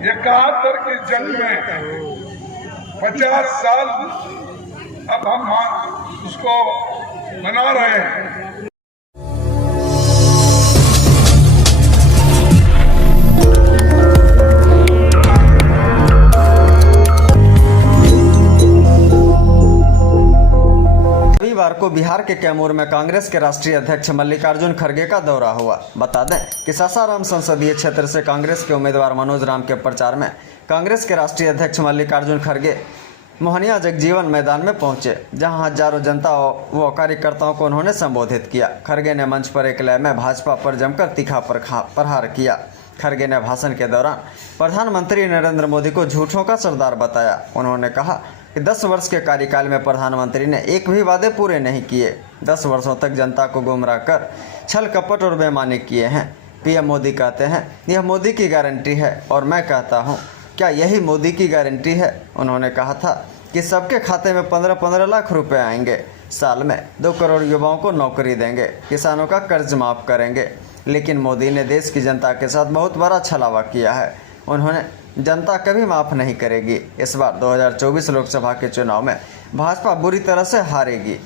71 की जंग में 50 साल अब हम उसको मना रहे हैं। रविवार को बिहार के कैमूर में कांग्रेस के राष्ट्रीय अध्यक्ष मल्लिकार्जुन खड़गे का दौरा हुआ। बता दें कि सासाराम संसदीय क्षेत्र से कांग्रेस के उम्मीदवार मनोज राम के प्रचार में कांग्रेस के राष्ट्रीय अध्यक्ष मल्लिकार्जुन खड़गे मोहनिया जगजीवन मैदान में पहुंचे, जहां हजारों जनता व कार्यकर्ताओं को उन्होंने संबोधित किया। खड़गे ने मंच पर एक लय में भाजपा पर जमकर तीखा प्रहार किया। खड़गे ने भाषण के दौरान प्रधानमंत्री नरेंद्र मोदी को झूठों का सरदार बताया। उन्होंने कहा कि 10 वर्ष के कार्यकाल में प्रधानमंत्री ने एक भी वादे पूरे नहीं किए। 10 वर्षों तक जनता को गुमराह कर छल कपट और बेईमानी किए हैं। पीएम मोदी कहते हैं यह मोदी की गारंटी है, और मैं कहता हूं क्या यही मोदी की गारंटी है। उन्होंने कहा था कि सबके खाते में 15-15 लाख रुपए आएंगे, साल में 2 करोड़ युवाओं को नौकरी देंगे, किसानों का कर्ज माफ करेंगे। लेकिन मोदी ने देश की जनता के साथ बहुत बड़ा छलावा किया है। उन्होंने जनता कभी माफ नहीं करेगी। इस बार 2024 लोकसभा के चुनाव में भाजपा बुरी तरह से हारेगी।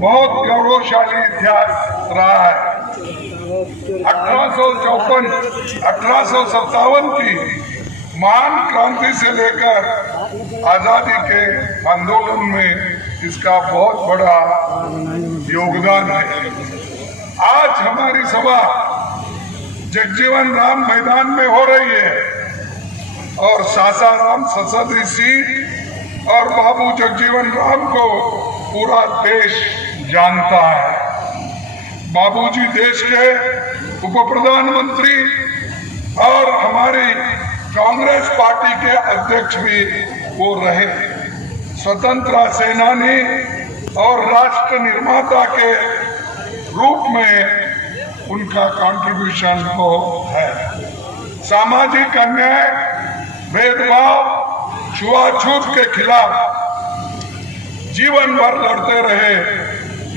बहुत गौरवशाली इतिहास रहा है। 1857 की महान क्रांति से लेकर आजादी के आंदोलन में इसका बहुत बड़ा योगदान है। आज हमारी सभा जगजीवन राम मैदान में हो रही है और सासाराम संसदीय सीट और बाबू जगजीवन राम को पूरा देश जानता है। बाबूजी देश के उप प्रधानमंत्री और हमारी कांग्रेस पार्टी के अध्यक्ष भी वो रहे। स्वतंत्रता सेनानी और राष्ट्र निर्माता के रूप में उनका कंट्रीब्यूशन तो है। सामाजिक अन्याय, भेदभाव, छुआछूत के खिलाफ जीवन भर लड़ते रहे।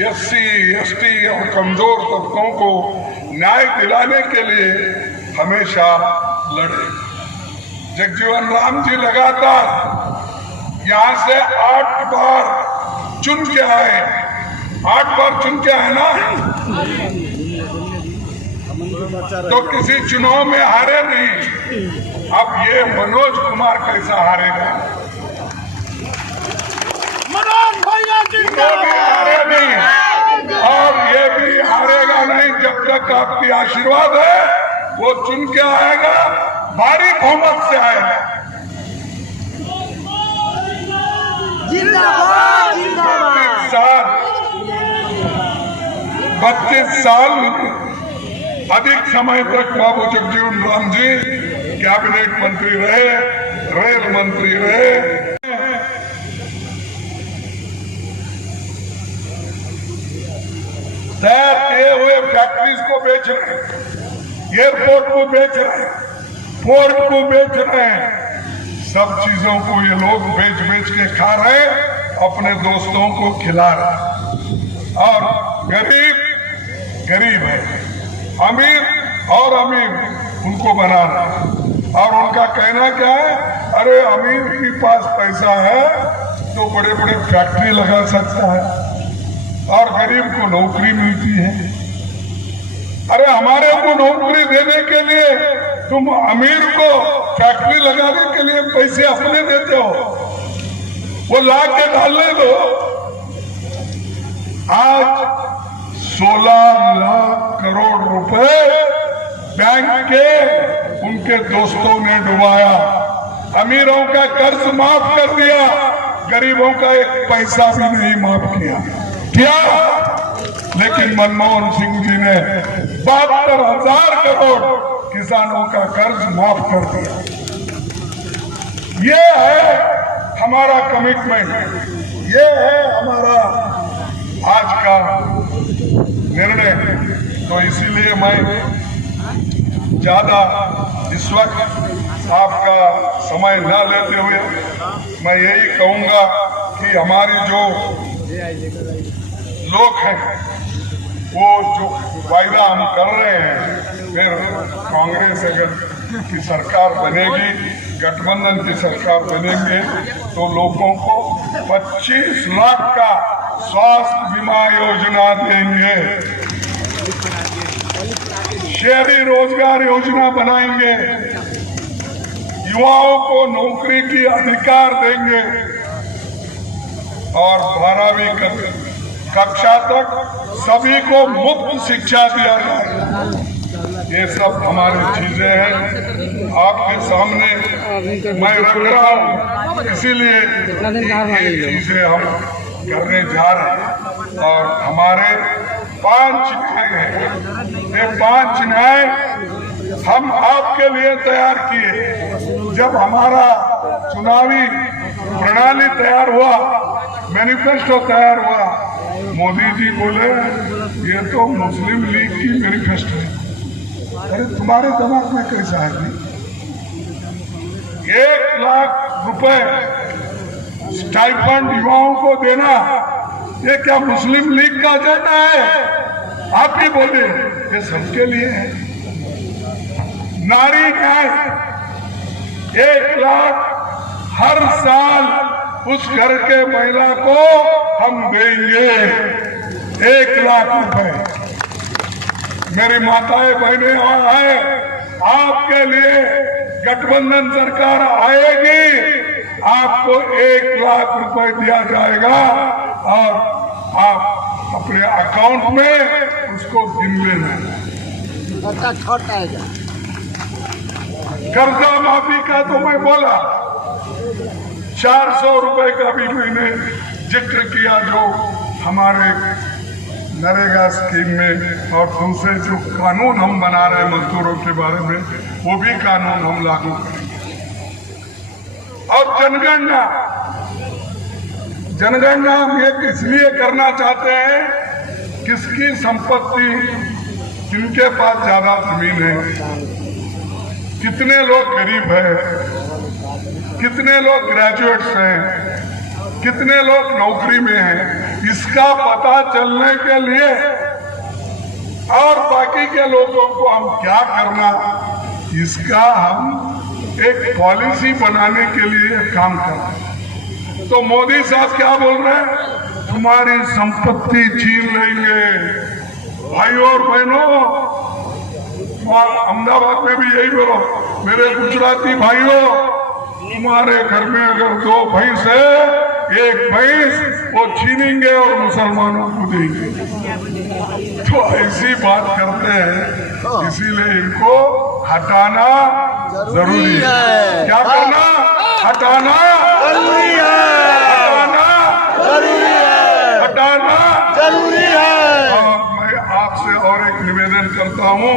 एससी, एसटी और कमजोर तबकों को न्याय दिलाने के लिए हमेशा लड़े। जगजीवन राम जी लगातार यहाँ से 8 बार चुन के आए। 8 बार चुन के आए ना, तो किसी चुनाव में हारे नहीं। अब ये मनोज कुमार कैसा हारेगा? मनोज भैया भी हारे नहीं, और ये भी हारेगा नहीं जब तक आपकी आशीर्वाद है। वो चुन के आएगा, भारी बहुमत से आएगा। जिंदाबाद जिंदाबाद। 32 साल अधिक समय तक बाबू जगजीवन राम जी कैबिनेट मंत्री रहे, रेल मंत्री रहे। तय किए हुए फैक्ट्रीज को बेच रहे हैं, एयरपोर्ट को बेच रहे हैं, पोर्ट को बेच रहे हैं। सब चीजों को ये लोग बेच बेच के खा रहे हैं, अपने दोस्तों को खिला रहे हैं। और गरीब गरीब है, अमीर और अमीर उनको बना रहे हैं। और उनका कहना क्या है? अरे अमीर के पास पैसा है तो बड़े बड़े फैक्ट्री लगा सकता है और गरीब को नौकरी मिलती है। अरे हमारे को नौकरी देने के लिए तुम अमीर को फैक्ट्री लगाने के लिए पैसे अपने देते हो, वो ला के डालने दो। आज 16 लाख करोड़ रुपए बैंक के उनके दोस्तों ने डुबाया। अमीरों का कर्ज माफ कर दिया, गरीबों का एक पैसा भी नहीं माफ किया। लेकिन मनमोहन सिंह जी ने 72,000 करोड़ किसानों का कर्ज माफ कर दिया। ये है हमारा कमिटमेंट, ये है हमारा आज का निर्णय। तो इसीलिए मैं ज्यादा इस वक्त आपका समय न लेते हुए मैं यही कहूंगा कि हमारी जो लोग हैं, वो जो वायदा हम कर रहे हैं, फिर कांग्रेस अगर की सरकार बनेगी, गठबंधन की सरकार बनेंगे, तो लोगों को 25 लाख का स्वास्थ्य बीमा योजना देंगे, शहरी रोजगार योजना बनाएंगे, युवाओं को नौकरी की अधिकार देंगे और 12वीं कक्षा तक सभी को मुफ्त शिक्षा दिया जाएगा। ये सब हमारी चीजें हैं, आपके सामने मैं रख रहा हूँ, इसीलिए ये चीजें हम करने जा रहे हैं। और हमारे 5 न्याय हैं, ये 5 न्याय हम आपके लिए तैयार किए। जब हमारा चुनावी प्रणाली तैयार हुआ, मैनिफेस्टो तैयार हुआ, मोदी जी बोले ये तो मुस्लिम लीग की मैनिफेस्टो है। अरे तुम्हारे दिमाग में कैसा है? 1 लाख रुपए स्टाइपेंड युवाओं को देना, ये क्या मुस्लिम लीग का एजेंडा है? आप ही बोले, ये सबके लिए है। नारी न्याय 1 लाख हर साल उस घर के महिला को हम देंगे, 1 लाख रुपए। मेरी माताएं बहनें वहां है, आपके लिए गठबंधन सरकार आएगी, आपको 1 लाख रुपए दिया जाएगा और आप अपने अकाउंट में उसको गिन लेना। कर्जा माफी का तो मैं बोला, 400 रुपए का भी मैंने जिक्र किया, जो हमारे नरेगा स्कीम में और दूसरे जो कानून हम बना रहे हैं मजदूरों के बारे में, वो भी कानून हम लागू करेंगे। और जनगणना हम ये इसलिए करना चाहते हैं, किसकी संपत्ति, किनके पास ज्यादा जमीन है, कितने लोग गरीब हैं, कितने लोग ग्रेजुएट्स हैं, कितने लोग नौकरी में हैं, इसका पता चलने के लिए और बाकी के लोगों को हम क्या करना, इसका हम एक पॉलिसी बनाने के लिए काम कर रहे हैं। तो मोदी साहब क्या बोल रहे हैं? तुम्हारी संपत्ति छीन लेंगे। भाइयों और बहनों, अहमदाबाद में भी यही बोलो, मेरे गुजराती भाइयों, तुम्हारे घर में अगर 2 भैंस है, 1 भैंस वो छीनेंगे और मुसलमानों को देंगे। तो ऐसी बात करते हैं, इसीलिए इनको हटाना जरूरी है। क्या करना? हटाना जरूरी है, हटाना जरूरी है, हटाना जरूरी है। मैं आपसे और एक निवेदन करता हूँ,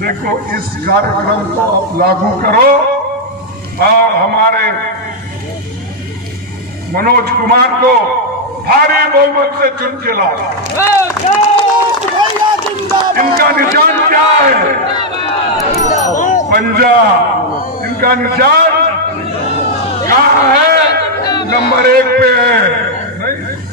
देखो इस कार्यक्रम को आप लागू करो और हमारे मनोज कुमार को भारी बहुमत से चुन के लाओ। इनका निशान क्या है? पंजाब। इनका निशान कहाँ है? नंबर 1 पे है।